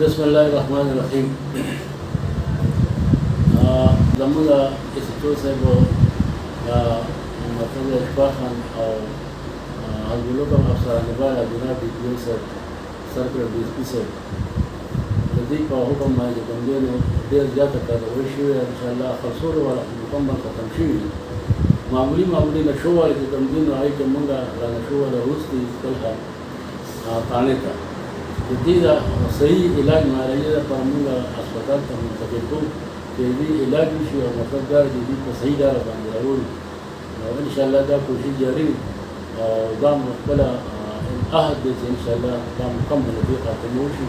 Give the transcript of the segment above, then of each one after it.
बिस्मिल्लाहिर्रहमानिर्रहीम। ज़मूँगा इस साहिब मतलब इकबाल खान और हजबुल्ला का अफसर निभाया जनाब DPO साहब सर्कल DSP साहब नज़दीक का हुक्म है जो कमजोर ने देर ज़्यादा कार्रवाई शुरू है इंशाअल्लाह खरसोर वाला मुकम्मल ख़त्म शुरू मामूली नशो वाले जो कमजोर आई के मंगा नशो वाला रूस की कल ताने था जदीद सही इलाज मारिए पर मंगा अस्पताल का मुंतकिल को कि भी इलाज भी और मतलब दार जदीद को सही दार बन ज़रूर और इंशाअल्लाह दा कोशिश जारी और दाम मुकबला अहद से इंशाअल्लाह दाम मुकम्मल भी खातमोशी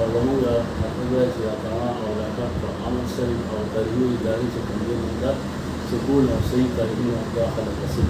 और मंगा मतलब से तमाम और आदाब का अमल सही और तरबियत इदारे से कमजोर मंगा सुकून और सही तरबियत दाखिल नसीब